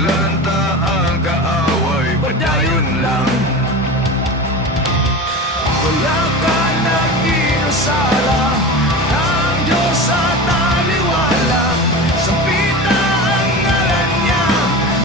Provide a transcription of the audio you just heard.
Naglanta ang kaaway, padayon lang. Wala ka nang inusala ng Diyos at